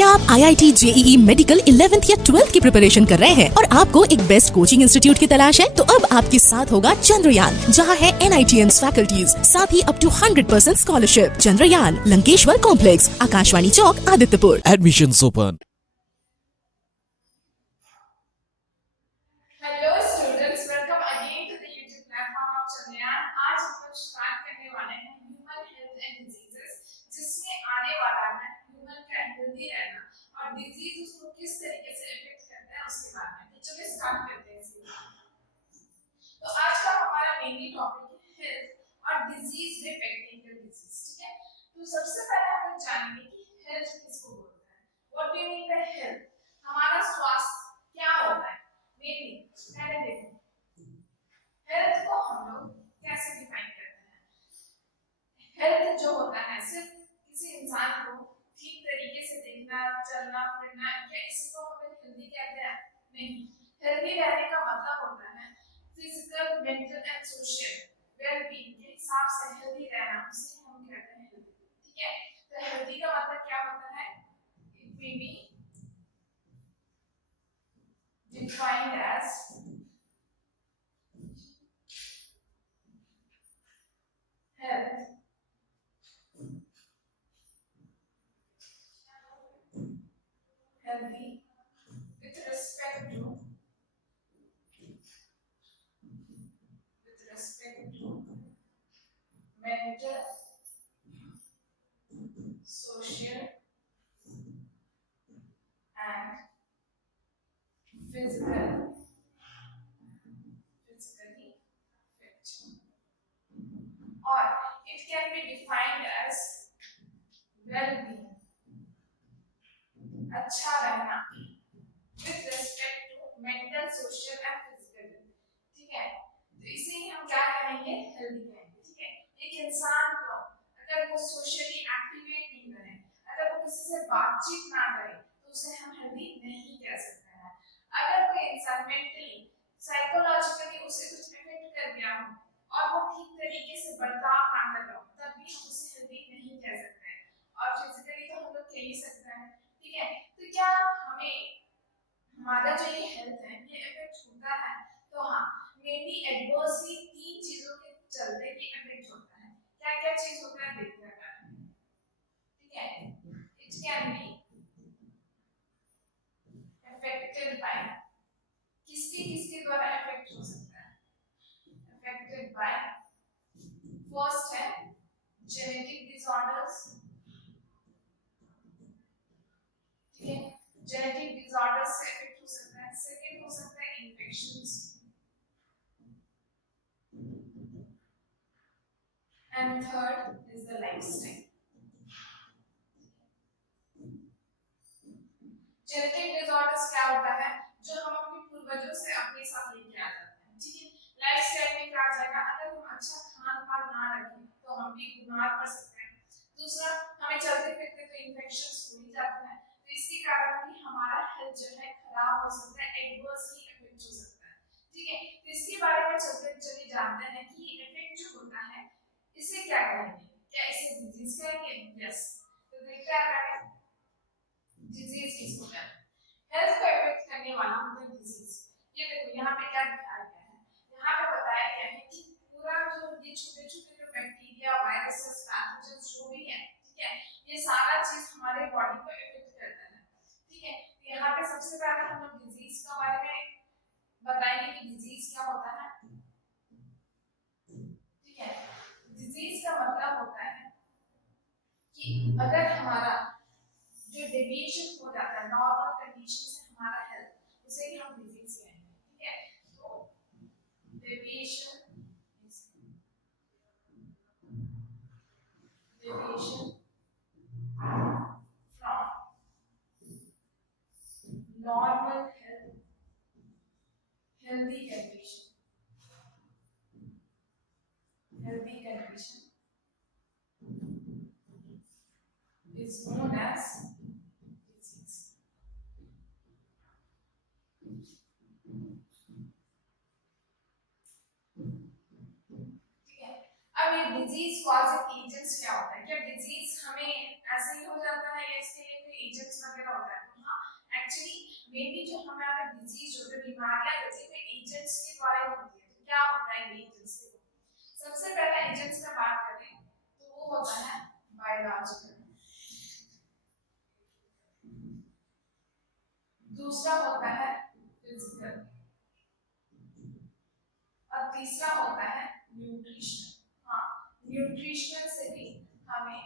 क्या आप IIT JEE medical 11th या 12th की प्रिपरेशन कर रहे हैं और आपको एक बेस्ट कोचिंग इंस्टीट्यूट की तलाश है? तो अब आपके साथ होगा चंद्रयान, जहां है NITS फैकल्टीज, साथ ही up to 100% scholarship. Chandrayaan, Lankeshwar complex, Akashvani Chowk, Adityapur. Admissions open. Hello students, welcome again to the YouTube platform of Chandrayaan. आज हम लोग स्टार्ट करने वाले हैं ह्यूमन हेल्थ एंड डिजीजेस, जिसमें आने वाला है ह्यूमन का हेल्दी रहना और डिजीज उसको किस तरीके से इफेक्ट करता है उसके बारे में। तो चलिए स्टार्ट करते हैं इसको। तो आज का हमारा मेनली टॉपिक है हेल्थ और डिजीज में बैक्टीरियल डिजीज, ठीक है। तो सबसे पहले हम लोग जानेंगे कि हेल्थ किसको बोलते हैं। What do you mean by health? हमारा स्वास्थ्य क्या होता है? मेनली पहले देखो हेल्थ को हम लोग कैसे डिफाइन करते हैं। हेल्थ जो होता है सिर्फ किसी इंसान को ठीक तरीके से दिखना, चलना फिरना, क्या इसी को हम लोग हेल्दी कहते हैं? नहीं। हेल्दी रहने का मतलब होता है physical, mental and social wellbeing के हिसाब से हेल्दी रहना, उसे हम कहते हैं हेल्दी, ठीक है। तो हेल्दी का मतलब क्या होता है? It may be defined as health healthy with respect to mental, social and physically fit, or it can be defined as well-being, अच्छा रहना with respect to mental, social and physically, ठीक है। तो इसे ही हम क्या कहेंगे? हेल्दी कहेंगे, ठीक है। एक इंसान को अगर वो सोशली एक्टिवेट नहीं रहे, अगर वो किसी से बातचीत ना करे, तो उसे हम हेल्दी नहीं कह सकते हैं। अगर कोई इंसान मेंटली, साइकोलॉजिकली उसे कुछ इफेक्ट कर गया हो और वो ठीक तरीके से बर्ताव ना कर रहा हो, तब भी हम उसे हेल्दी नहीं कह सकते हैं। और फिजिकली तो हम लोग कह ही सकते हैं, ठीक है। तो क्या हमें हमारा जो ये हेल्थ है ये इफेक्ट होता है? तो हाँ, मेनली एडवर्सली तीन चीजों के चलते ये इफेक्ट होता है। क्या क्या चीज होता है देखते हैं, ठीक है। It can be affected by, किसके किसके द्वारा इफेक्ट हो सकता है? अफेक्टेड बाय, फर्स्ट है जेनेटिक डिसऑर्डर्स, ठीक है। जेनेटिक डिसऑर्डर्स से इफेक्ट हो सकता है। सेकंड हो सकता है infections, and third is the lifestyle. Genetic disorders क्या होता है? जो हम अपने पूर्वजों से अपने साथ लेके आ जाते हैं, ठीक है। लाइफस्टाइल में क्या आ जाएगा? अगर हम अच्छा खान पान ना रखें तो हम भी बीमार पड़ सकते हैं। दूसरा, हमें चलते फिरते तो इन्फेक्शंस हो ही जाते हैं, तो इसके कारण भी हमारा हेल्थ जो है खराब हो सकता है, एडवर्सली इफेक्ट हो सकता है, ठीक है। तो इसके बारे में चलते चले जानते हैं कि ये इफेक्ट जो होता है इसे क्या कहेंगे? क्या इसे डिजीज कहेंगे? यस। तो देखते हैं आगे डिजीज किसको कहते हैं। हेल्थ को इफेक्ट करने वाला होता है डिजीज। ये देखो यहाँ पे क्या दिखाया गया है, यहाँ पे बताया गया है कि पूरा जो ये छोटे छोटे जो बैक्टीरिया, वायरसेस, पैथोजेंस जो भी है, ठीक है, ये सारा चीज हमारे बॉडी को इफेक्ट करता है, ठीक है। तो यहाँ पे सबसे पहले हम लोग डिजीज के बारे में बताएंगे कि डिजीज क्या होता है, ठीक है। डिजीज का मतलब होता है कि अगर हमारा जो डेविएशन हो जाता है नॉर्मल कंडीशन से हमारा हेल्थ, उसे ही हम डिजीज कहेंगे, ठीक है। तो deviation from normal healthy condition is known as disease, ठीक है। अब ये डिजीज कॉजिंग एजेंट्स क्या होता है? क्या डिजीज हमें ऐसे ही हो जाता है या इसके लिए कोई एजेंट्स वगैरह मेनली जो हमारा डिजीज होता है, बीमारियां जैसे कोई एजेंट्स के द्वारा ही होती है। तो क्या होता है ये एजेंट्स? सबसे पहला एजेंट्स का बात करें तो वो होता है बायोलॉजिकल, दूसरा होता है फिजिकल, और तीसरा होता है न्यूट्रिशन। हाँ, न्यूट्रिशनल से भी हमें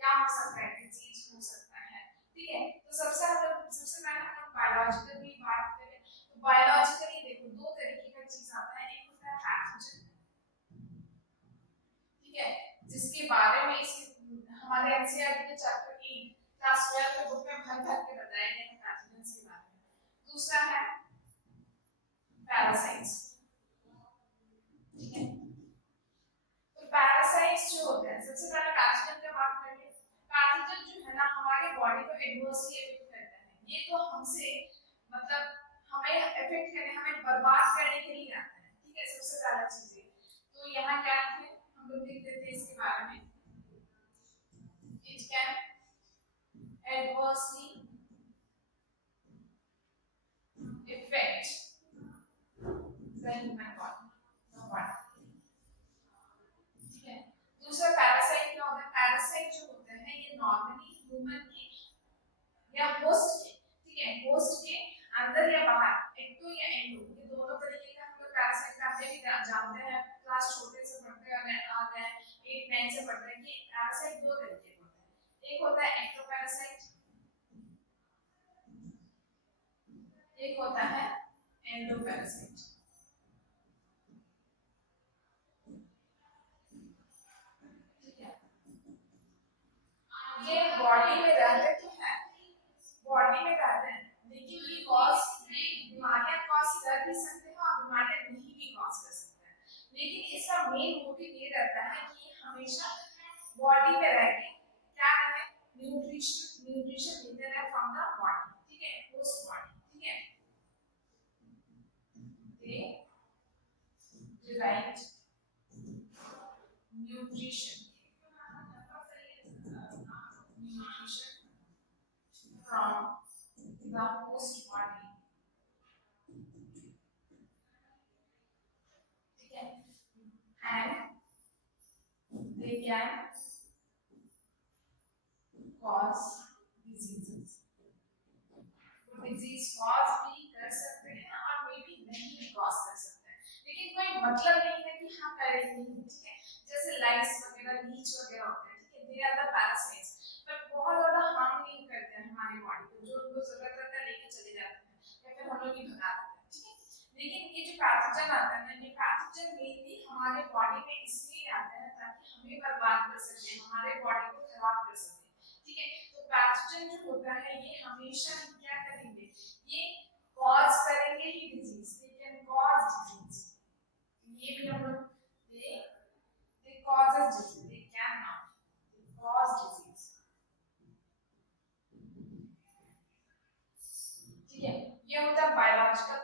क्या हो सकता है, डिजीज हो सकता है। ठीक है, तो सबसे पहले हम लोग बायोलॉजिकल की बात करें तो बायोलॉजिकली देखो दो तरीके का चीज आता है। एक होता है पैथोजन, ठीक है, जिसके बारे में इस हमारे एनसीईआरटी के चैप्टर 8 क्लास 12 के बुक में भर भर के बताया गया है पैथोजेंस के बारे में। दूसरा है पैरासाइट्स, ठीक है। तो पैरासाइट्स जो होते हैं, सबसे पहले पैथोजन की बात करेंगे। पैथोजन जो है ना हमारे बॉडी को एडवर्सली इफेक्ट करते हैं। ये तो हमसे मतलब हमें इफेक्ट करने, हमें बर्बाद करने के लिए आते हैं। ठीक है, सबसे पहला चीज है। तो यहाँ क्या है हम लोग देख लेते हैं इसके बारे में। It can adversely effect the human body। ठीक है, दूसरा पैरासाइट क्या होता है? पैरासाइट जो होते हैं ये नॉर्मली ह्यूमन के या होस्ट के, ठीक है, होस्ट के अंदर या बाहर, एक्टो या एंडो, ये दोनों तरीके का हम लोग पैरासाइट का भी जानते हैं। क्लास छोटे से पढ़ते आ गए 8 9 से पढ़ते हैं कि पैरासाइट दो तरीके के होते हैं। एक होता है एक्टोपैरासाइट, एक होता है एंडोपैरासाइट। ये बॉडी में रहते तो है, बॉडी में रहते हैं, लेकिन ये बीमारियां कॉज कर भी सकते हैं और बीमारियां नहीं भी कॉज कर सकते हैं। लेकिन इसका मेन मोटिव ये रहता है कि ये हमेशा बॉडी में रह के क्या करें, न्यूट्रिशन लेते रहे फ्रॉम द बॉडी। ठीक है, होस्ट बॉडी, ठीक है, they derive nutrition from the host body। ठीक है, and they can cause diseases। Disease cause भी कर सकते हैं और मे बी नहीं भी कॉज कर सकते हैं, लेकिन कोई मतलब नहीं है कि हम करेंगे। ठीक है, जैसे लाइस वगैरह, लीच वगैरह होते हैं, ठीक है, they are the parasites, but बहुत ज्यादा हार्म नहीं करते हैं हमारी बॉडी को। जो उनको जरूरत रहता है लेके चले जाते हैं या फिर हम लोग ही भगा देते हैं। ठीक है, लेकिन ये जो पैथोजन आता है ना, ये पैथोजन मेनली हमारे बॉडी में इसलिए आते हैं ताकि हमें बर्बाद कर सके, हमारे बॉडी को खराब कर सके। ठीक है, तो पैथोजन जो होता है ये हमेशा क्या करेंगे, ये कॉज करेंगे ही disease, they can cause disease. ये भी हम लोग they causes disease, they can not cause disease. ठीक है, ये होता है बायोलॉजिकल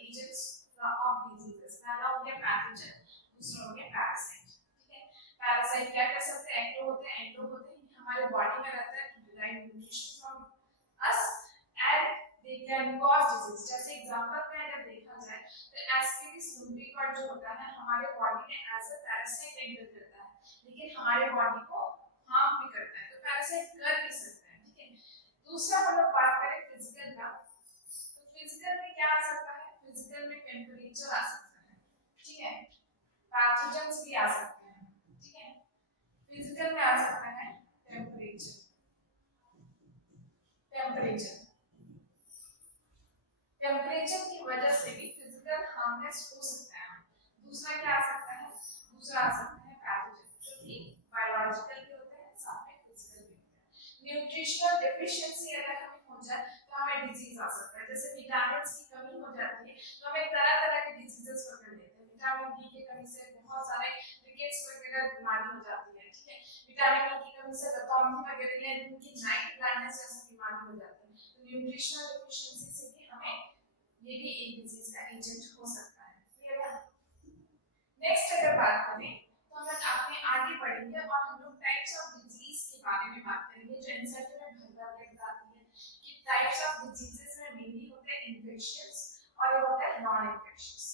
एजेंट्स ऑफ डिजीजेस। पहला हो गया पैथोजन, दूसरा हो गया पैरासाइट। ठीक है, पैरासाइट क्या कर सकते हैं, एक्टो होते हैं, हमारे बॉडी में रहता है to derive nutrition from us and they can cause disease. जैसे एग्जांपल में अगर देखा जाए तो एस्केरिस लुम्ब्रिकॉर्ड जो होता है हमारे बॉडी में एज अ पैरासाइट एंटर करता है, लेकिन हमारे बॉडी को हार्म भी करता है, तो पैरासाइट कर भी सकता है। ठीक है, दूसरा हम लोग बात करें फिजिकल का, तो फिजिकल में क्या आ सकता है, फिजिकल में टेम्परेचर आ सकता है। ठीक है, पैथोजेंस भी आ सकते हैं। ठीक है, फिजिकल में आ सकता है टेम्परेचर, टेम्परेचर की वजह से भी फिजिकल हार्मनेस हो सकता है। दूसरा क्या आ सकता है, दूसरा आ सकता है पैथोजन, जो कि बायोलॉजिकल भी होते हैं, साथ में फिजिकल भी होते हैं। न्यूट्रिशनल डेफिशिएंसी अगर हमें हो जाए तो हमें डिजीज आ सकता है। जैसे विटामिन की कमी हो जाती है तो हमें तरह तरह के डिजीजेस पकड़ लेते हैं। विटामिन डी की कमी से बहुत सारे रिकेट्स वगैरह बीमारी हो जाती है। ठीक है, विटामिन डी की कमी से रतौंधी वगैरह या इनकी नाइट ब्लाइंडनेस जैसी बीमारी हो जाती है। तो न्यूट्रिशनल डेफिशिएंसी से भी हमें ये भी एक डिजीज का एजेंट हो सकता है। क्लियर है? नेक्स्ट अगर बात करें तो हम अपने आगे बढ़ेंगे और हम लोग टाइप्स ऑफ डिजीज के बारे में बात करेंगे, जो एनसीईआरटी में भर भर के बताती है कि टाइप्स ऑफ डिजीजेस में इन्फेक्शियस और एक होता है नॉन इन्फेक्शियस।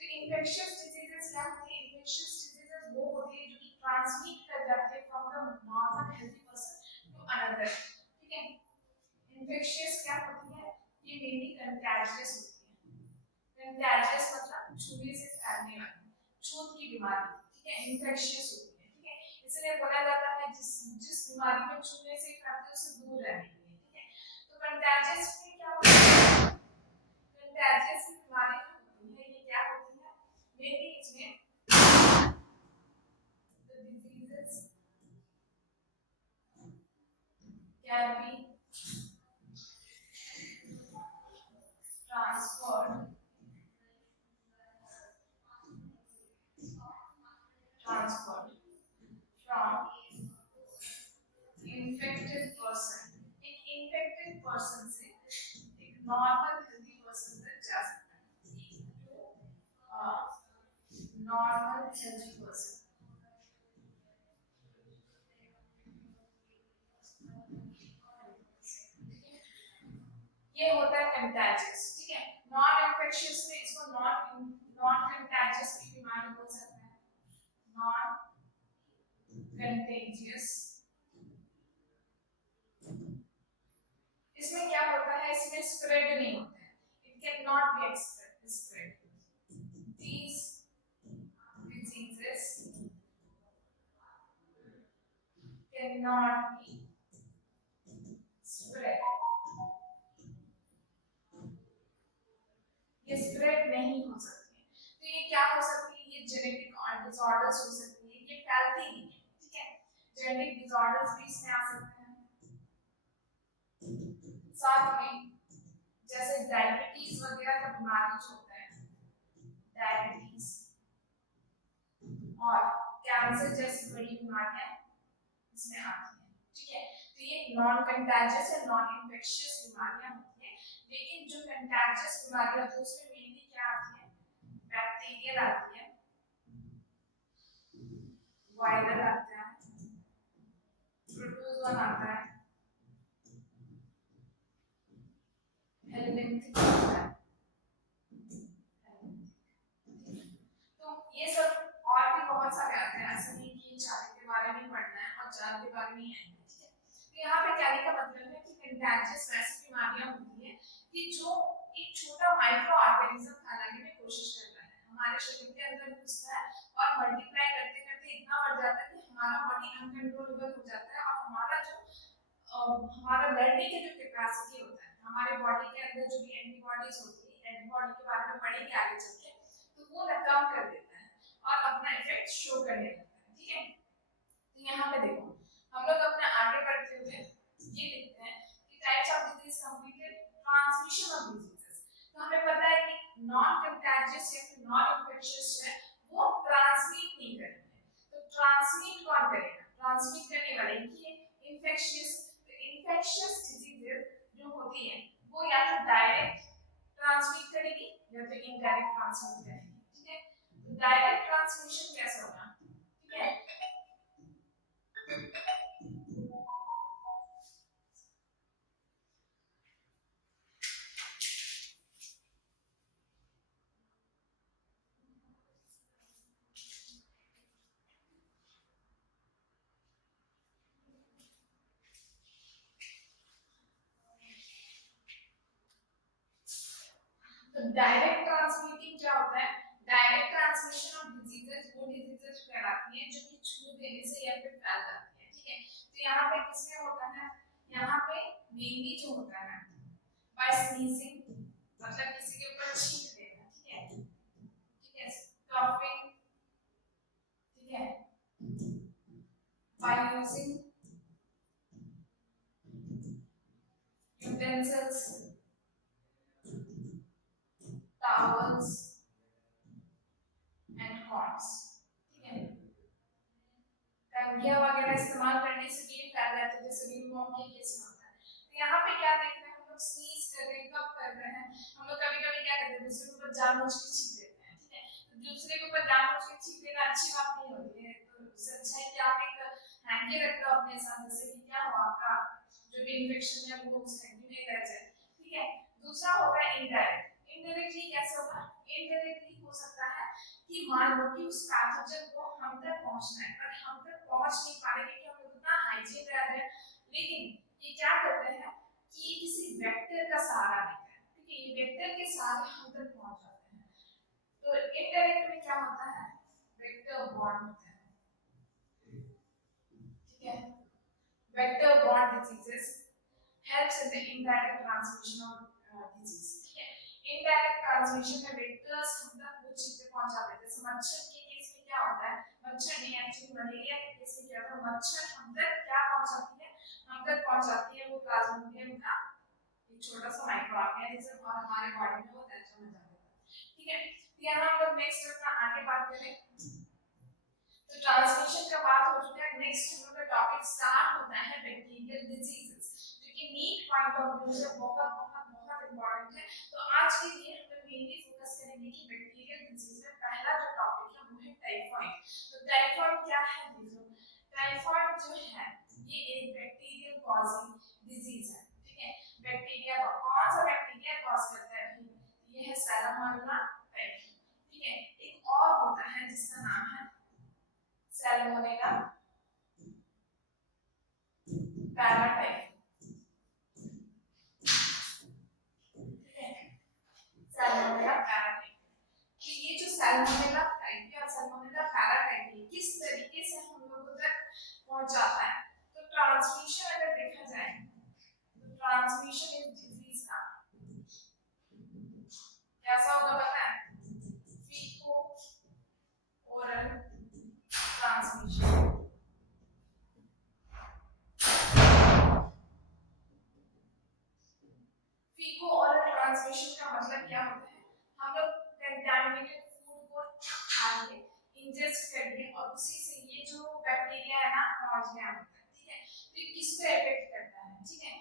तो इन्फेक्शियस डिजीजेस क्या होती है? इन्फेक्शियस डिजीजेस वो होती है जो कि ट्रांसमिट कर जाती है from the normal healthy person to another. ठीक है, इन्फेक्शियस क्या होती है? ये मेनली कंटैजियस होती है। कंटैजियस मतलब छूने से फैलने वाली, छूत की बीमारी। ठीक है, इन्फेक्शियस होती है। ठीक है, इसलिए बोला जाता है जिस जिस बीमारी में छूने से फैलती है उससे दूर रहने के लिए। ठीक है, तो कंटैजियस में क्या होता है? कंटैजियस की बीमारी जो होती है ये क्या होती है? मेनली इसमें the diseases can be transferred from infected person, एक infected person से एक normal healthy person तक जा सकता है, to a normal healthy person। ये होता है कंटैजियस। ठीक है, नॉन इन्फेक्शियस में इसको नॉन कंटैजियस की बीमारी बोल सकते हैं, नॉन कंटेजियस। इसमें क्या होता है? इसमें स्प्रेड नहीं होता है, it can not be spread. These diseases cannot be spread, ये स्प्रेड नहीं हो सकती है। तो ये क्या हो सकती है? ये जेनेटिक डिसऑर्डर्स हो सकती है, ये फैलती नहीं है। ठीक है, जेनेटिक डिसऑर्डर्स भी इसमें आ सकते हैं। साथ में जैसे डायबिटीज वगैरह का बीमारी जो होता है, डायबिटीज और कैंसर जैसी बड़ी बीमारियां इसमें आती हैं। ठीक है, तो ये नॉन कंटैजियस या नॉन इन्फेक्शियस बीमारियां होती हैं। लेकिन जो कंटैजियस बीमारियां होती है उसमें मेनली क्या आती है? बैक्टीरियल आती है, वायरल आता है, प्रोटोजोन आता है, हेलमिंथिक आता है। तो ये सब और भी बहुत सारे आते हैं, ऐसा नहीं कि चार के बारे में पढ़ना है और चार के बारे में है। ठीक है, तो यहाँ पे कहने का मतलब है कि कंटैजियस वैसी बीमारियां होती हैं कि जो एक छोटा माइक्रो ऑर्गेनिज्म फैलाने की कोशिश करता है, हमारे शरीर के अंदर घुसता है और मल्टीप्लाई करते करते इतना बढ़ जाता है कि हमारा बॉडी अनकंट्रोलेबल हो जाता है और हमारा जो हमारा लड़ने की जो कैपेसिटी होता है, हमारे बॉडी के अंदर जो भी एंटीबॉडीज होती है, एंटीबॉडी के बारे में पढ़ेंगे आगे चल के, तो वो ना कम कर देता है और अपना इफेक्ट शो करने लगता है। ठीक है, तो यहाँ पे देखो हम लोग अपने आगे बढ़ते हुए ये देखते हैं कि types of disease completed transmission of diseases. तो हमें पता है कि नॉन कंटैजियस या फिर नॉन इन्फेक्शियस है वो ट्रांसमिट नहीं करेंगे, तो ट्रांसमिट कौन करेगा? ट्रांसमिट करने वाले कि इन्फेक्शियस। तो इन्फेक्शियस डिजीजेस जो होती है वो या तो डायरेक्ट ट्रांसमिट करेगी या तो इनडायरेक्ट ट्रांसमिट करेगी। ठीक है, तो डायरेक्ट ट्रांसमिशन कैसे होगा? ठीक है, तो डायरेक्ट ट्रांसमिटिंग क्या होता है? डायरेक्ट ट्रांसमिशन ऑफ डिजीजेस वो डिजीजेस कहलाती हैं जो कि छू देने से या फिर फैल जाती है। ठीक है, तो यहाँ पे किसमें होता है? यहाँ पे मेनली जो होता है बाय स्नीजिंग, मतलब किसी के ऊपर छींक देना। ठीक है, ठीक है, कफिंग। ठीक है, by using utensils, towels and cots। ठीक है, कंघियां वगैरह इस्तेमाल करने से भी फैल जाते हैं, जैसे रिंगवर्म के केस में होता है। तो यहाँ पे क्या देख रहे हैं हम लोग? स्नीज कर रहे हैं, कब कर रहे हैं हम लोग? कभी-कभी क्या करते हैं दूसरे के ऊपर जानबूझ के छींक देते हैं। ठीक है, तो दूसरे के ऊपर जानबूझ के छींक देना अच्छी बात नहीं होती है। तो सच है कि आप एक हैंकी रख लो अपने साथ, जैसे कि क्या हो आपका जो भी इन्फेक्शन है वो उस हैंकी में रह जाए। ठीक है, दूसरा होता है इनडायरेक्ट। कि मान लो कि उस पैथोजन को हम तक पहुंचना है, पर हम तक पहुंच नहीं पा रहे क्योंकि हम लोग उतना हाइजीन रह रहे हैं, लेकिन ये क्या करते हैं कि ये किसी वेक्टर का सहारा लेते हैं, ठीक है, ये वेक्टर के सहारे हम तक पहुंच जाते हैं। तो इनडायरेक्ट में क्या होता है, वेक्टर बॉन्ड होता है, ठीक है, vector bond diseases helps in the indirect transmission of disease, ठीक है। इनडायरेक्ट ट्रांसमिशन में वेक्टर्स हम तक वो चीजें पहुंचा देते हैं। जैसे मच्छर के केस में क्या होता है, मच्छर नहीं, एक्चुअली मलेरिया के केस में क्या होता है, मच्छर हम तक क्या पहुंचाती है, हम तक पहुंचाती है वो प्लाज्मोडियम का एक छोटा सा माइक्रो ऑर्गेनिज्म, और हमारे बॉडी में वो तंत्र में जाता है, ठीक है। यहाँ हम लोग नेक्स्ट अपना आगे बात करें, तो ट्रांसमिशन का बात हो चुका है। नेक्स्ट हम लोग का टॉपिक स्टार्ट होता है बैक्टीरियल डिजीजेस, जो कि नीट पॉइंट ऑफ व्यू से बहुत बहुत बहुत इंपॉर्टेंट है। तो आज के लिए हम लोग मेनली फोकस करेंगे कि बैक्टीरियल डिजीज में पहला जो टॉपिक है वो है टाइफाइड। तो टाइफाइड क्या है, देखो टाइफाइड जो है ये एक बैक्टीरियल कॉजिंग डिजीज है, ठीक है। बैक्टीरिया का कौन सा बैक्टीरिया कॉज करता है, ये है सैल्मोनेला टाइफी, ठीक है। एक और होता है जिसका नाम है सैल्मोनेला पैराटाइफी, सैल्मोनेला पैराटाइफी। कि ये जो सैल्मोनेला टाइफी और सैल्मोनेला पैराटाइफी किस तरीके से हम लोगों तक पहुंचाता है, तो ट्रांसमिशन अगर देखा जाए तो ट्रांसमिशन इस डिजीज का कैसा होगा पता है, फीको ओरल ट्रांसमिशन। फीको ओरल ट्रांसमिशन का मतलब क्या होता है, हम लोग कंटामिनेटेड फूड को खा लिए, इंजेस्ट कर लिए, और उसी से ये जो बैक्टीरिया है ना पहुंच गया होता है, ठीक है। तो ये किसको इफेक्ट करता है, ठीक है।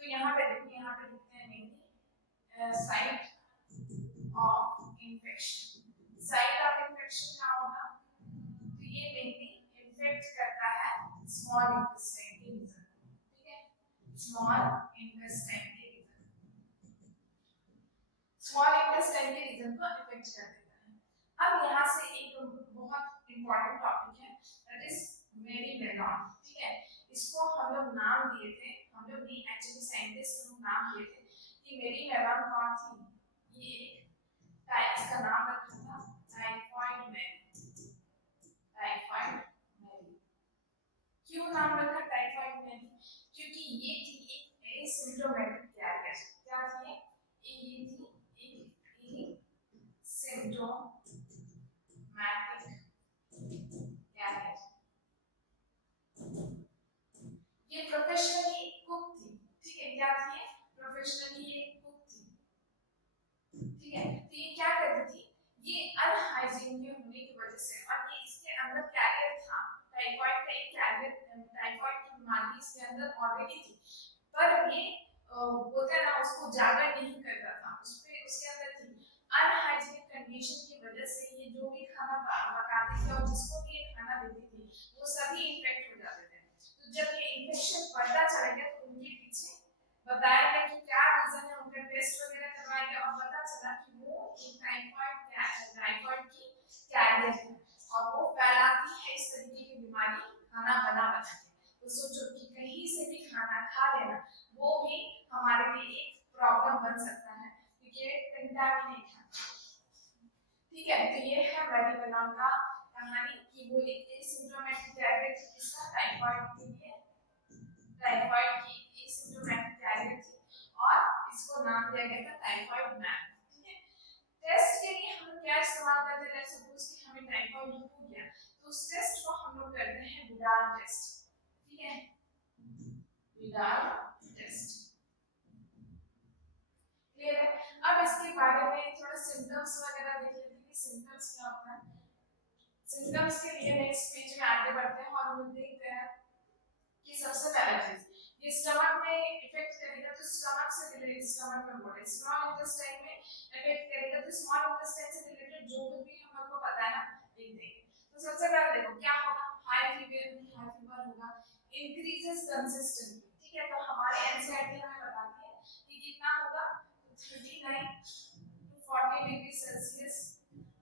तो यहाँ पे देखो, यहाँ पे लिखते हैं mainly site of infection. Site of infection क्या होगा, तो ये मेनली इन्फेक्ट करता है स्मॉल इंटेस्टाइन के रीजन, ठीक है, स्मॉल इंटेस्टाइन के स्मॉल इंटेस्टाइन के रीजन को इफेक्ट कर देता है। अब यहाँ से एक बहुत इंपॉर्टेंट टॉपिक है, दैट इज मेरीमेलॉन, ठीक है। इसको हम लोग नाम दिए थे, हम लोग नहीं एक्चुअली साइंटिस्ट लोग नाम दिए थे कि मेरीमेलॉन कौन थी, ये एक इसका नाम रखा था टाइफॉइड मैरी, टाइफॉइड मैरी। क्यों नाम रखा टाइफॉइड मैरी, क्योंकि ये थी एक एसिम्प्टोमेटिक कैरियर, क्या थी ये थी सिम्प्टोमैटिक कैरियर। ये प्रोफेशनली कुक थी, ठीक है, क्या थी, प्रोफेशनली ये कुक थी, ठीक है। तो ये क्या करती थी, ये अनहाइजीन के होने की वजह से, और ये इसके अंदर कैरियर था टाइफाइड का, एक कैरियर टाइफाइड की बीमारी इसके अंदर ऑलरेडी थी, पर ये बोलते हैं ना उसको जागर नहीं करता था, उसके अंदर थी। अनहाइजीनिक कंडीशन की वजह से ये जो भी खाना पकाती थी और जिसको भी ये खाना देती थी वो सभी इन्फेक्ट हो जाते थे। तो जब ये इन्फेक्शन बढ़ता चला गया तो उनके पीछे बताया गया कि क्या रीजन है, उनका टेस्ट वगैरह करवाया गया और पता चला कि वो एक टाइफाइड की कैरियर है और वो फैलाती है इस तरीके की बीमारी खाना बना के। तो सोचो कि कहीं से भी खाना खा लेना वो भी हमारे लिए एक प्रॉब्लम बन सकता है क्योंकि कंटामिनेट है, ठीक है। तो ये है मेरीमेलॉन का कहानी कि वो एक एसिम्प्टोमेटिक कैरियर थी, किसका, टाइफाइड के लिए, टाइफाइड की एसिम्प्टोमेटिक कैरियर थी और इसको नाम दिया गया था टाइफाइड मैन, ठीक है। टेस्ट के लिए हम लोग क्या इस्तेमाल करते हैं, सपोज कि हमें टाइफाइड हो गया तो उस टेस्ट को हम लोग करते हैं विडाल टेस्ट, ठीक है, विडाल टेस्ट, क्लियर है। अब इसके बारे में थोड़ा सिम्टम्स वगैरह देख लेते हैं कि सिम्टम्स क्या होता है। सिम्टम्स के लिए नेक्स्ट पेज में आगे बढ़ते हैं और हम देखते हैं कि सबसे पहला चीज ये स्टमक में इफेक्ट करेगा, तो स्टमक से रिलेटेड, स्टमक में बोले स्मॉल इंटेस्टाइन में इफेक्ट करेगा, तो स्मॉल इंटेस्टाइन से रिलेटेड जो भी हम लोग को पता है ना लिख देंगे। तो सबसे पहले देखो क्या होगा, हाई फीवर होगा, इंक्रीजेस कंसिस्टेंटली, ठीक है। तो हमारे एनसीईआरटी हमें बताती है कि कितना होगा, 39 to 40 डिग्री सेल्सियस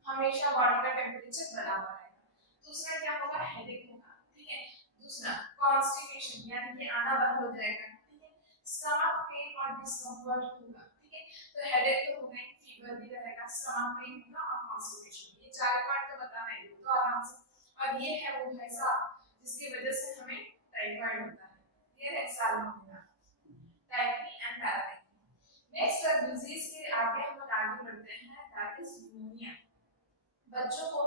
हमेशा बॉडी का टेम्परेचर टेम्परेचर बना हुआ रहेगा। दूसरा क्या होगा, हेडेक होगा, ठीक है। दूसरा कॉन्स्टिपेशन यानी कि आना बंद हो जाएगा, ठीक है। स्टमक पेन और डिस्कम्फर्ट होगा, ठीक है। तो हेडेक तो हो गई, फीवर भी रहेगा, स्टमक पेन होगा और कॉन्स्टिपेशन। ये चार पार्ट तो बताना ही है तो आराम से। और ये है वो भाई साहब जिसकी वजह से हमें टाइफाइड होता है, ये है salmonella, typhi and paratyphi. Next disease के आगे हम लोग आगे बढ़ते हैं, दैट इज निमोनिया। बच्चों को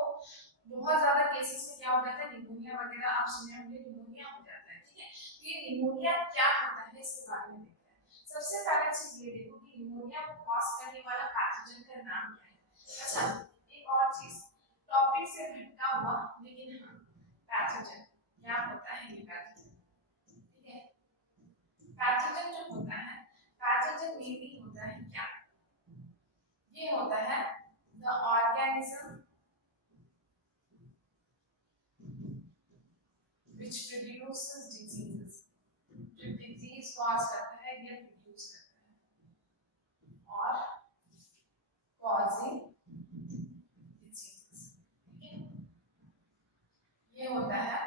बहुत ज्यादा केसेस में क्या हो जाता है, निमोनिया वगैरह आप सुने होंगे, निमोनिया हो जाता है, ठीक है। तो ये निमोनिया क्या होता है इसके बारे में देखते हैं। सबसे पहले चीज ये देखो कि निमोनिया को कॉज करने वाला पैथोजन का नाम क्या है। अच्छा, एक और चीज, टॉपिक से भटका हुआ लेकिन हाँ, पैथोजन क्या होता है, ये पैथोजन, ठीक है। पैथोजन जो होता है, पैथोजन मेनली होता है क्या, ये होता है the organism which produces diseases, जो डिजीज कॉज करता है या प्रोड्यूस करता है, और कॉजिंग डिजीजेस, ठीक है। ये होता है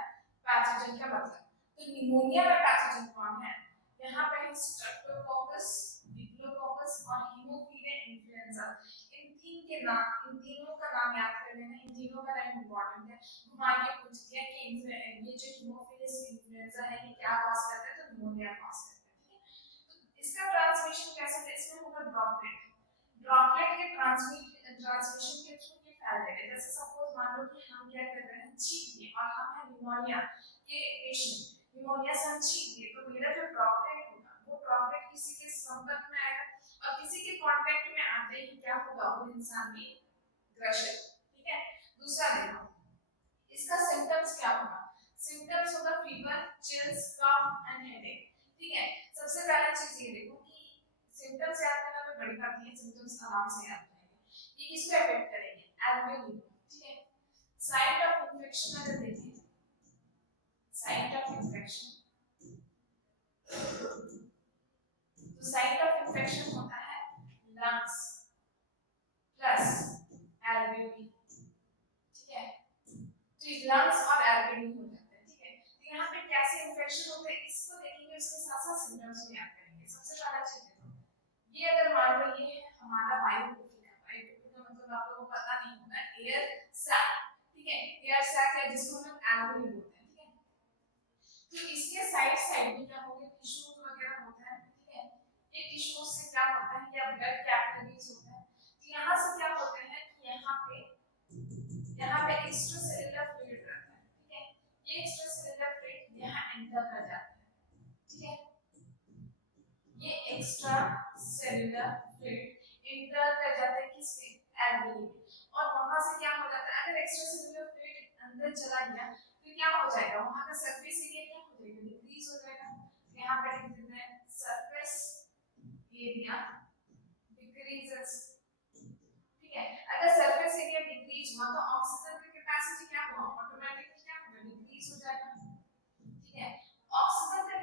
पैथोजन का मतलब। तो निमोनिया में पैथोजन कौन है, यहाँ पे है स्ट्रेप्टोकोकस, डिप्लोकोकस और हीमोफिलिया इन्फ्लुएंजा। इन तीनों का नाम याद कर लेना, इन तीनों का नाम इंपॉर्टेंट है। घुमा के पूछ दिया कि ये जो हीमोफिलिया इन्फ्लुएंजा है ये क्या कॉज करता है, तो निमोनिया कॉज करता है, ठीक है। तो इसका ट्रांसमिशन कैसे है, इसमें होगा ड्रॉपलेट, ड्रॉपलेट के ट्रांसमिशन के थ्रू ये फैल जाएगा। जैसे सपोज मान लो कि हम क्या कर रहे हैं, छींक लिए और हम है निमोनिया के पेशेंट, निमोनिया से हम छींक लिए, तो मेरा जो ड्रॉपलेट होगा वो ड्रॉपलेट किसी के संपर्क में आएगा और किसी के कांटेक्ट में आते ही क्या होगा, वो इंसान भी ग्रसित, ठीक है। दूसरा देखो इसका सिम्टम्स क्या होगा, सिम्टम्स होगा fever, chills, cough and headache, ठीक है। सबसे पहला चीज ये देखो कि सिम्टम्स याद करना में बड़ी बात नहीं है, सिम्टम्स आराम से याद करेंगे। ये किसको अफेक्ट करेंगे, एल्वेओली, ठीक है। साइट ऑफ इन्फेक्शन अगर देखें, साइट ऑफ इन्फेक्शन, तो साइट ऑफ इन्फेक्शन होता है लंग्स प्लस एल्वेओली, ठीक है। तो लंग्स और एल्वेओली हो जाता है, ठीक है। तो यहाँ पे कैसे इन्फेक्शन होता है इसको देखेंगे, उसके साथ साथ सिम्टम्स भी याद करेंगे। सबसे पहला चीज देखो, ये अगर मान लो ये है हमारा वायु कुपिका, वायु कुपिका मतलब आप लोगों को पता नहीं होगा, एयर सैक, ठीक है। एयर सैक है जिसको हम एल्वेओली बोलते हैं, ठीक है। तो इसके साइड में क्या होगा, टिश्यूज वगैरह होता है, ठीक है। ये टिश्यूज से क्या होता है, या ब्लड कैपिलरीज होता है, तो यहाँ से क्या होता है कि यहाँ पे एक्स्ट्रा सेलुलर फ्लूइड रहता है, ठीक है। ये एक्स्ट्रा सेलुलर फ्लूइड यहाँ एंटर कर जाता है, ठीक है। ये एक्स्ट्रा सेलुलर फ्लूइड एंटर कर जाता है किससे, एल्वेओली में, और वहां से क्या हो जाता है, अगर एक्स्ट्रा सेलुलर फ्लूइड अंदर चला गया तो क्या हो जाएगा, वहां का सरफेस एरिया क्या हो जाएगा, डिक्रीज हो जाएगा। यहाँ पे लिख देते हैं सरफेस एरिया डिक्रीजेस, ठीक है। अगर सरफेस एरिया डिक्रीज हुआ तो ऑक्सीजन की कैपेसिटी क्या हुआ, ऑटोमेटिकली क्या होगा, डिक्रीज हो जाएगा, ठीक है। ऑक्सीजन का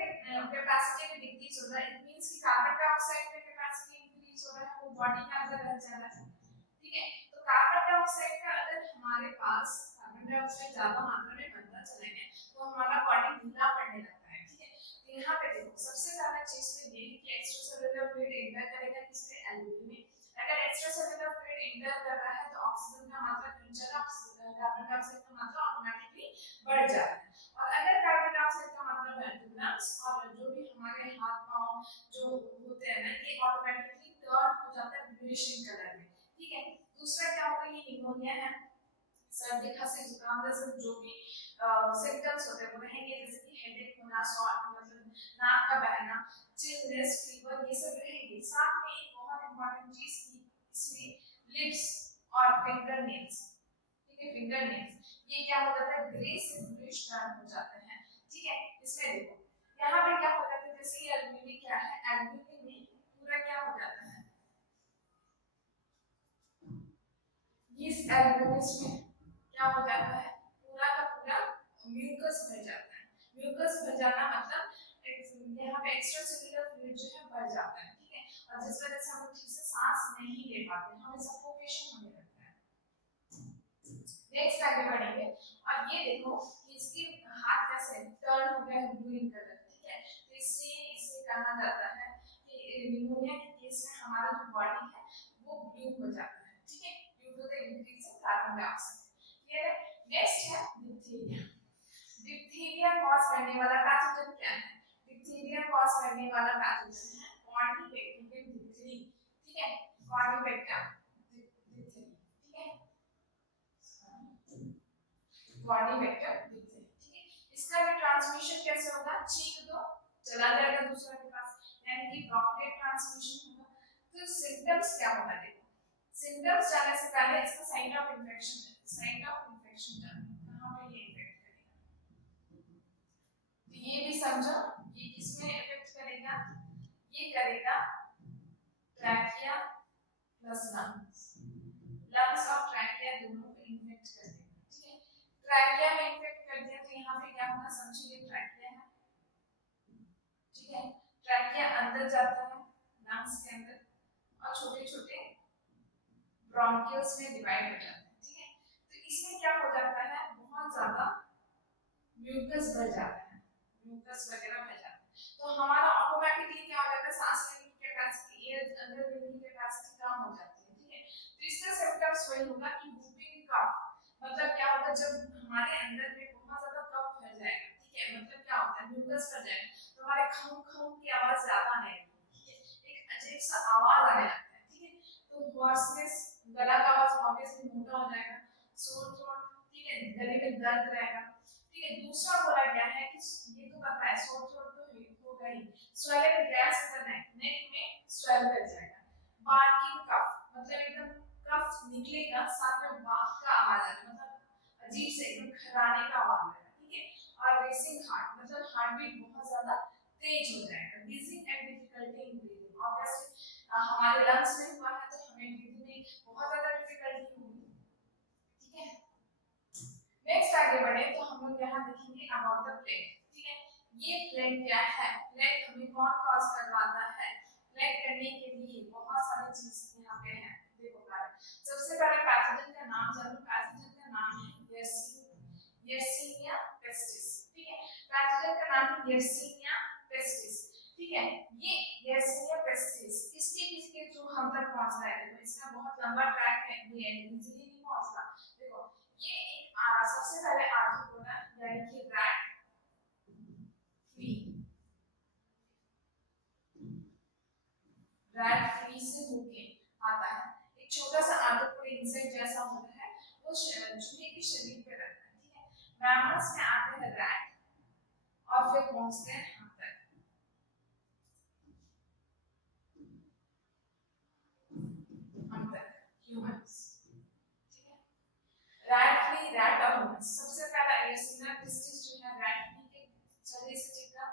कैपेसिटी में डिक्रीज हो रहा है, इट मींस कि कार्बन डाइऑक्साइड का कैपेसिटी इंक्रीज हो रहा है, वो बॉडी के अंदर रह जा रहा है, ठीक है। तो कार्बन डाइऑक्साइड का अगर हमारे पास कार्बन डाइऑक्साइड ज्यादा मात्रा में बनता चला गया तो हमारा बॉडी ढीला पड़ने लगता है, ठीक है। तो यहाँ पे देखो सबसे ज्यादा चीज तो ये है कि एक्स्ट्रा सेलुलर फ्लूइड एंटर करेगा किससे, एल्वेओली में। अगर एक्स्ट्रा सेलुलर फ्लूइड एंटर कर रहा है तो ऑक्सीजन का मात्रा घट जाएगा, कार्बन डाइऑक्साइड का मात्रा ऑटोमेटिकली बढ़ जाता है। और अगर कार्बन डाइऑक्साइड का मात्रा बढ़े तो लंग्स और जो भी हमारे हाथ पांव जो होते हैं ना, ये ऑटोमेटिकली टर्न हो जाता है ब्लूइश इन कलर में, ठीक है। दूसरा क्या होगा, ये निमोनिया है, सर्दी खांसी जुकाम जैसे जो भी सिम्टम्स होते हैं वो रहेंगे, जैसे कि हेडेक होना, मतलब नाक का बहना, चिलनेस, फीवर, ये सब रहेंगे। साथ में एक बहुत इंपॉर्टेंट चीज की इसमें लिप्स और फिंगर नेल्स, ठीक है। फिंगर नेल्स ये क्या हो जाता है, ग्रे से ब्लूइश टर्न हो जाते हैं, ठीक है। इसमें देखो यहाँ पे क्या हो जाता है, जैसे ये एल्वेओली क्या है, एल्वेओली में पूरा क्या हो जाता है, इस एल्वेओलस में क्या हो जाता है, पूरा का पूरा म्यूकस भर जाता है। म्यूकस भर जाना मतलब यहाँ पे एक्स्ट्रा सेलुलर फ्लूइड जो है भर जाता है, ठीक है। और जिस वजह से हम ठीक से सांस नहीं ले पाते, हमें सफोकेशन होने लगता है। नेक्स्ट आगे बढ़ेंगे और ये देखो कि इसके हाथ कैसे टर्न हो गया है ब्लू इन कलर, ठीक है। तो इससे इसे कहा जाता है कि निमोनिया के केस में हमारा जो बॉडी है वो ब्लू हो जाता है, ठीक है, due to the increase in carbon dioxide. Clear है। नेक्स्ट है डिप्थीरिया। डिप्थीरिया कॉज करने वाला पैथोजन क्या है? डिप्थीरिया कॉज करने वाला पैथोजन है कॉर्निबैक्टीरियम डिप्थीरी, ठीक है, कॉर्निबैक्टीरियम डिप्थीरी, ठीक है, कॉर्निबैक्टीरियम डिप्थीरी, ठीक है। इसका भी ट्रांसमिशन कैसे होगा? चीख दो चला जाएगा दूसरा के पास, यानी कि ड्रॉपलेट ट्रांसमिशन होगा। तो सिम्टम्स क्या होगा देखो, सिम्टम्स जाने से पहले इसका साइन ऑफ इन्फेक्शन है, साइन ऑफ इन्फेक्शन जानो कहां पे ये इफेक्ट करेगा। तो ये भी समझो ये किसमें इफेक्ट करेगा, ये करेगा ट्रैकिया प्लस लंग्स, लंग्स और ट्रैकिया दोनों को इन्फेक्ट कर देगा, ठीक है। ट्रैकिया में इन्फेक्ट कर दिया तो यहाँ पे क्या होगा समझिए, ट्रैकिया है, ठीक है, ट्रैकिया अंदर जाता है लंग्स के अंदर और छोटे छोटे ब्रोंकियल्स में डिवाइड हो जाते हैं, ठीक है। तो इसमें क्या हो जाता है, बहुत ज्यादा म्यूकस भर जाता है, म्यूकस वगैरह भर जाता है। तो हमारा ऑटोमेटिकली क्या हो जाता है, सांस लेने की कैपेसिटी, एयर अंदर लेने की कैपेसिटी कम हो जाती है, ठीक है। तो इसका सिम्टम्स वही होगा कि वूपिंग कफ, मतलब क्या होगा जब हमारे अंदर में बहुत ज्यादा कफ भर जाएगा, ठीक है, मतलब क्या होता है म्यूकस भर जाएगा तो हमारे खंग खंग की आवाज ज्यादा आने लगती है, एक अजीब सा आवाज आने लगता है, ठीक है। तो हॉर्सनेस, गला का आवाज ऑब्वियसली मोटा हो जाएगा, सोर थ्रोट, ठीक है, गले में दर्द रहेगा, ठीक है। दूसरा बोला गया है कि ये तो पता है सोर थ्रोट तो हो गई, swelling gas in the neck, neck में स्वेल कर जाएगा, बार्किंग कफ, मतलब एकदम कफ निकलेगा साथ में बाक का आवाज आएगा, मतलब अजीब से एकदम खराने का आवाज आएगा, ठीक है। और रेसिंग हार्ट, मतलब हार्ट बीट बहुत ज्यादा तेज हो जाएगा, breathing and difficulty in breathing, obviously हमारे लंग्स में हुआ है तो हमें ब्रीथिंग में बहुत ज्यादा डिफिकल्टी होगी, ठीक है। नेक्स्ट आगे बढ़े तो हम लोग यहाँ देखेंगे अबाउट द प्लेग, ठीक है। ये प्लेग क्या है, प्लेग हमें कौन कॉज करवाता है, प्लेग करने के लिए बहुत सारी चीज यहाँ पे है, देखो कारण। सबसे पहले पैथोजन का नाम जानो, पैथोजन का नाम है यर्सीनिया पेस्टिस, ठीक है, पैथोजन का नाम है यर्सीनिया पेस्टिस, ठीक है। ये यर्सीनिया पेस्टिस किसके थ्रू हम तक पहुंचता है, देखो इसका बहुत लंबा ट्रैक है, ये इजीली नहीं पहुंचता। देखो ये एक सबसे पहले आर्थ्रोपोडा यानी कि रैट फ्ली से होके आता है, एक छोटा सा आर्थ्रोपोडा इंसेक्ट जैसा होता है, वो चूहे के शरीर पे रहता है, ठीक है। मैमल्स में आते हैं रैट और फिर पहुंचते हैं हम तक ह्यूमंस, ठीक है। रैट फ्ली, रैट और ह्यूमंस, सबसे पहला एयरसिना पेस्टिस जो है रैट फ्ली के चलने से चिपका,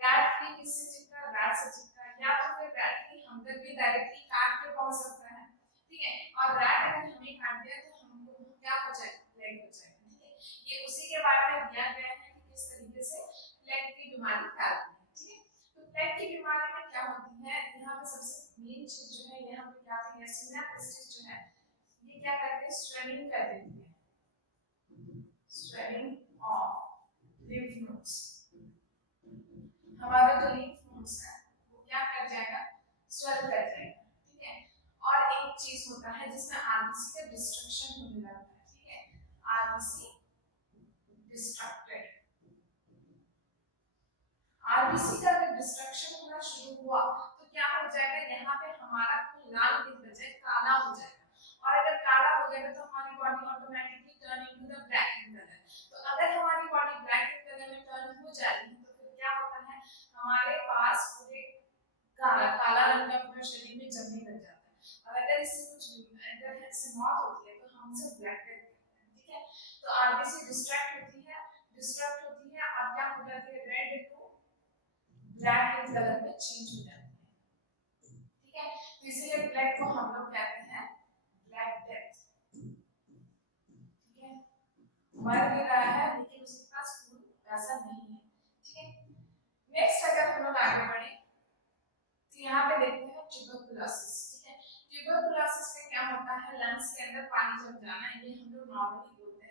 रैट फ्ली किससे चिपका, रैट से चिपका, या तो फिर रैट फ्ली हम तक भी डायरेक्टली काट के पहुंच सकता है, ठीक है। और रैट अगर हमें काट दिया तो हमको क्या हो जाएगा, प्लेग हो जाएगा, ठीक है। ये उसी के बारे में दिया गया है कि किस तरीके से प्लेग की बीमारी फैलती है, ठीक है। तो प्लेग की बीमारी में क्या होती है, यहाँ पे सबसे मेन चीज जो है यहाँ पे क्या है, एयरसिना पेस्टिस जो है ये क्या करते हैं, स्वेलिंग कर देती है, स्वेलिंग ऑफ लिम्फ नोड्स, हमारा जो लिम्फ नोड्स है वो क्या कर जाएगा, स्वेल कर जाएगा, ठीक है। और एक चीज होता है जिसमें आरबीसी का डिस्ट्रक्शन होने लगता है, ठीक है, आरबीसी डिस्ट्रक्टेड, आरबीसी का अगर डिस्ट्रक्शन होना शुरू हुआ तो क्या हो जाएगा, यहाँ पे हमारा खून लाल के बजाय काला हो जाएगा, और अगर काला हो जाएगा तो हमारी body automatically turn into the black in colour. तो अगर हमारी बॉडी ब्लैक इन कलर में टर्न हो जा रही है तो फिर क्या होता है, हमारे पास पूरे काला काला रंग अपने शरीर में जमने लग जाता है, और अगर इससे कुछ अगर इससे मौत होती है तो हम उसे ब्लैक कर देते हैं, ठीक है। तो आरबीसी डिस्ट्रैक्ट होती है और क्या हो जाती है, red to black in colour में चेंज हो जाती है, ठीक है। तो इसीलिए ब्लैक को हम लोग कहते हैं ब्लैक डेथ, ठीक है। मर भी रहा है लेकिन उसके पास खून वैसा नहीं है, ठीक है। नेक्स्ट अगर हम लोग आगे बढ़े तो यहाँ पे देखते हैं ट्यूबरकुलोसिस, ठीक है। ट्यूबरकुलोसिस में क्या होता है, लंग्स के अंदर पानी जम जाना, ये हम लोग नॉर्मली बोलते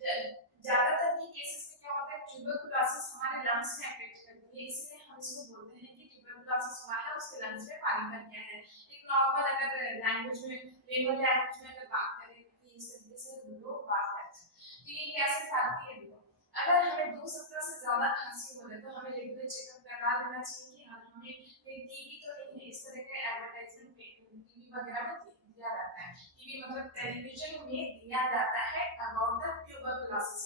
ज्यादातर के केसेस में क्या होता है, ट्यूबरकुलोसिस हमारे लंग्स में अफेक्ट करती है, इसलिए हम इसको बोलते हैं कि ट्यूबरकुलोसिस हुआ है, उसके लंग्स में पानी भर गया है। एक नॉर्मल अगर लैंग्वेज में, लेमन लैंग्वेज में अगर बात करें तो इस तरीके से लोग बात करते हैं। तो ये कैसे फैलती है लोग, अगर हमें 2 सप्ताह से ज्यादा खांसी हो रही है तो हमें रेगुलर चेकअप करा लेना चाहिए कि हमें कहीं टीबी तो नहीं है। इस तरह के एडवर्टाइजमेंट टीवी वगैरह में दिया जाता है, टीवी मतलब टेलीविजन में दिया जाता है अबाउट द ट्यूबरकुलोसिस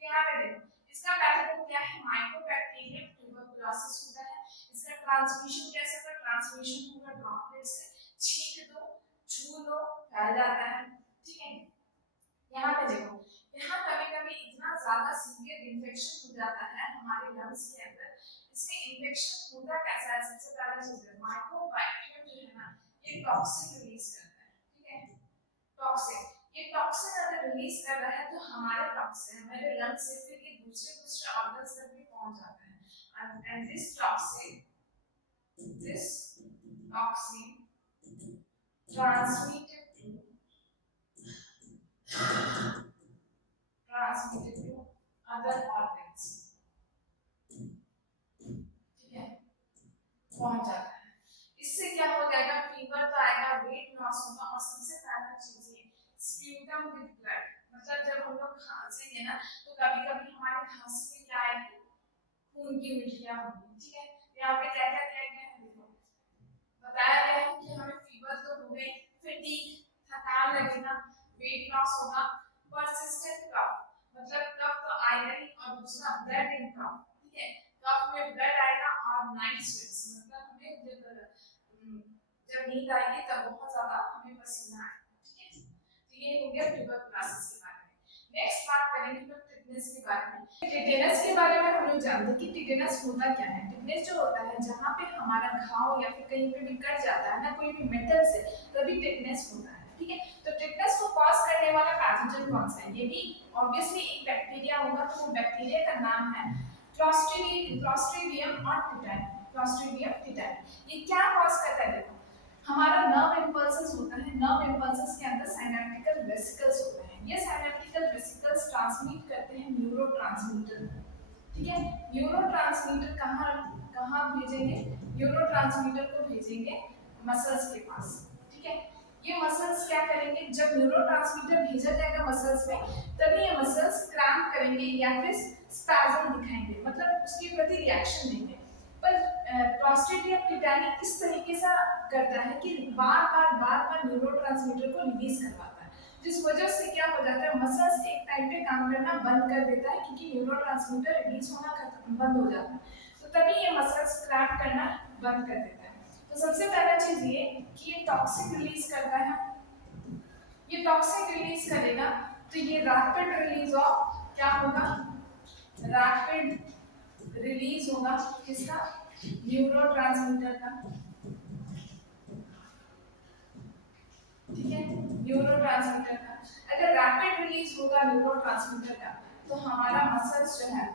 के बारे में। यहाँ पे देखो इसका पैथोजन क्या है, माइकोबैक्टीरियम ट्यूबरकुलोसिस होता है। इसका ट्रांसमिशन कैसे होगा, ट्रांसमिशन होगा ड्रॉपलेट से, छींक दो, छू लो, फैल जाता है, ठीक है। यहाँ पे देखो, यहाँ कभी-कभी इतना ज्यादा सीवियर इन्फेक्शन हो जाता है हमारे लंग्स के अंदर। इसमें इन्फेक्शन होता कैसा है, सबसे पहला चीज है माइकोबैक्टीरियम जो है ना, ये टॉक्सिन रिलीज करता है, ठीक है। टॉक्सिन, ये टॉक्सिन अगर रिलीज कर रहा है तो हमारे टॉक्सिन हमारे लंग्स से फिर ये दूसरे ऑर्गन्स तक भी पहुंच जाता है। And this toxin transmitted to other organs, ठीक है, पहुंच जाता है। इससे क्या हो जाएगा, फीवर तो आएगा, वेट लॉस होगा, और सबसे पहला चीज ये स्प्यूटम विद ब्लड, मतलब जब हम लोग खांसेंगे ना तो कभी-कभी हमारे खांसी में क्या आएगी, खून की उल्टियां होंगी, ठीक है। यहाँ पे क्या क्या दिया गया है, देखो बताया गया है कि हमें फीवर तो हो गई, फटीग, थकान लगेगा, वेट लॉस होगा, परसिस्टेंट कफ, मतलब कफ तो आएगा ही, और दूसरा ब्लड इन कफ, ठीक है। कफ में ब्लड आएगा, और नाइट स्वेट्स, मतलब हमें जब नींद आएगी तब बहुत ज्यादा हमें पसीना आएगा, ठीक है। तो ये हो गया ट्यूबरकुलोसिस के बारे में। नेक्स्ट बात करेंगे हम टिटनेस के बारे में। टिटेनस के बारे में हम लोग जानते हैं कि टिटेनस होता क्या है। टिटेनस जो होता है, जहाँ पे हमारा घाव या फिर कहीं पे भी कट जाता है ना कोई भी मेटल से, तभी टिटेनस होता है, ठीक है। तो टिटेनस को कॉज करने वाला पैथोजन कौन सा है, ये भी ऑब्वियसली एक बैक्टीरिया होगा, तो वो बैक्टीरिया का नाम है क्लोस्ट्रीडियम और टिटानी, क्लोस्ट्रीडियम टिटानी। ये क्या कॉज करता है, देखो हमारा नर्व इम्पल्सेस होता है, नर्व इम्पल्सेस के अंदर सिनेप्टिकल वेसिकल्स होते हैं, ये सिनेप्टिकल वेसिकल्स ट्रांसमिट करते हैं न्यूरोट्रांसमीटर, ठीक है। न्यूरोट्रांसमीटर कहाँ कहाँ भेजेंगे, न्यूरोट्रांसमीटर को भेजेंगे मसल्स के पास, ठीक है। ये मसल्स क्या करेंगे, जब न्यूरोट्रांसमीटर भेजा जाएगा मसल्स में, तभी ये मसल्स क्रैम्प करेंगे या फिर स्पैज़म दिखाएंगे, मतलब उसके प्रति रिएक्शन देंगे। पर क्लोस्ट्रीडियम टिटानी इस तरीके से करता है कि बार-बार न्यूरोट्रांसमीटर को रिलीज करवाता है, जिस वजह से क्या हो जाता है, मसल्स एक टाइम पे काम करना बंद कर देता है, क्योंकि न्यूरोट्रांसमीटर रिलीज होना बंद हो जाता है, तो तभी ये मसल्स क्रैम्प करना बंद कर देता है। तो सबसे पहला चीज ये कि ये टॉक्सिन रिलीज करता है, ये टॉक्सिन रिलीज करेगा तो ये रैपिड रिलीज ऑफ क्या होगा, रैपिड रिलीज होगा किसका, न्यूरोट्रांसमीटर का, ठीक है, न्यूरोट्रांसमीटर का। अगर रैपिड रिलीज होगा न्यूरोट्रांसमीटर का तो हमारा मसल्स जो है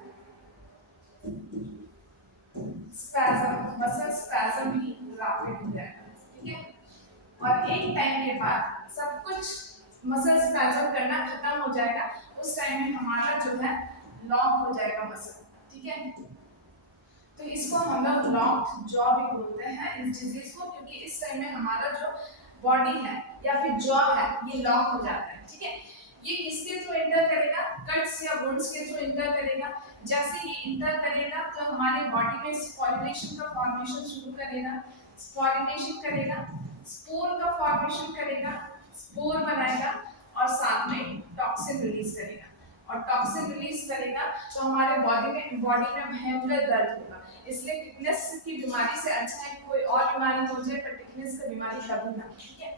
स्पैज़म, मसल स्पैज़म भी रैपिड हो जाएगा, ठीक है। और एक टाइम के बाद सब कुछ मसल स्पैज़म करना खत्म हो जाएगा, उस टाइम में हमारा जो है लॉक हो जाएगा मसल, ठीक है। तो इसको हम लोग लॉक्ड जॉ भी बोलते हैं इस डिजीज को, क्योंकि इस टाइम में हमारा जो बॉडी है या फिर जॉ है ये लॉक हो जाता है, ठीक है। ये किसके थ्रू इंटर करेगा, कट्स या वुंड्स के थ्रू इंटर करेगा। जैसे ये इंटर करेगा तो हमारे बॉडी में स्पॉलिनेशन का फॉर्मेशन शुरू करेगा, स्पॉलिनेशन करेगा, स्पोर का फॉर्मेशन करेगा, स्पोर बनाएगा, और साथ में टॉक्सिन रिलीज करेगा, और टॉक्सिन रिलीज करेगा तो हमारे बॉडी में भयंकर दर्द होगा। इसलिए टिटनेस की बीमारी से अच्छा है कोई और बीमारी हो जाए, पर टिटनेस की बीमारी कभी ना, ठीक है।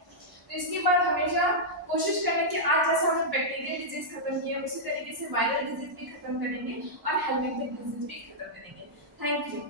तो इसके बाद हमेशा कोशिश करने की, आज जैसा हमने बैक्टीरियल डिजीज खत्म किया उसी तरीके से वायरल डिजीज भी खत्म करेंगे और हेलमिंथिक डिजीज भी खत्म करेंगे। Thank you.